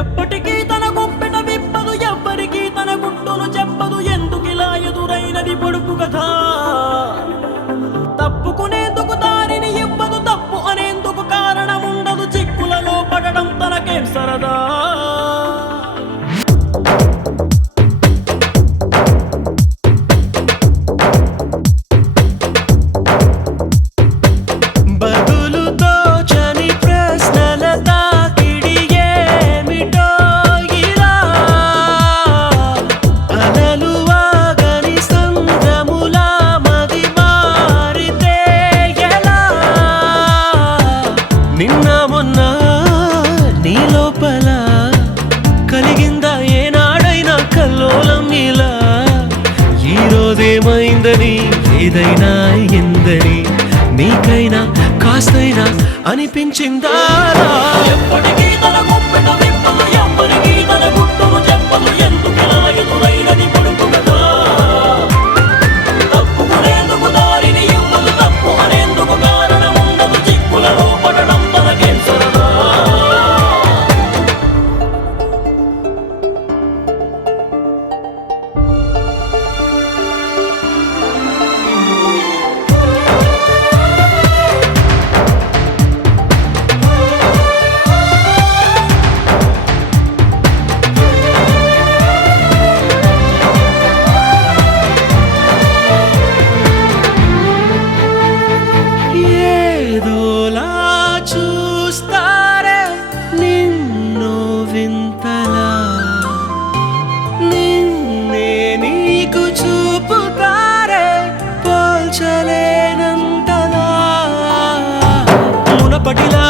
ఎప్పటికీ తన గుప్పెట విప్పదు, ఎవ్వరికీ తన గుట్టును చెప్పదు. ఎందుకిలా ఎదురైనది పొడుపు కథ? తప్పుకునేందుకు దారిని ఇవ్వదు, తప్పు అనేందుకు కారణం ఉండదు. చిక్కులలో పడడం తనకేం సరదా? నిన్న మొన్న నీ లోపల కలిగిందా ఏనాడైనా కల్లోలం ఇలా? ఈ రోజేమైందని ఏదైనా ఎందని నీకైనా కాస్తైనా అనిపించిందా? ఎప్పటికీ తన గుప్పెట విప్పదు, ఎవ్వరికీ తన గుట్టును చెప్పదు. ఎందుకిలా ఎదురైనది పొడుపు కథ? తప్పుకునేందుకు దారిని ఇవ్వదు, తప్పు అనేందుకు కారణం ఉండదు. చిక్కులలో పడడం తనకేం సరదా? ఏదోలా చూస్తారే నిన్ను వింతలా, నిన్నే నీకు చూపుతారే పోల్చలేనంతలా. మునపటిలా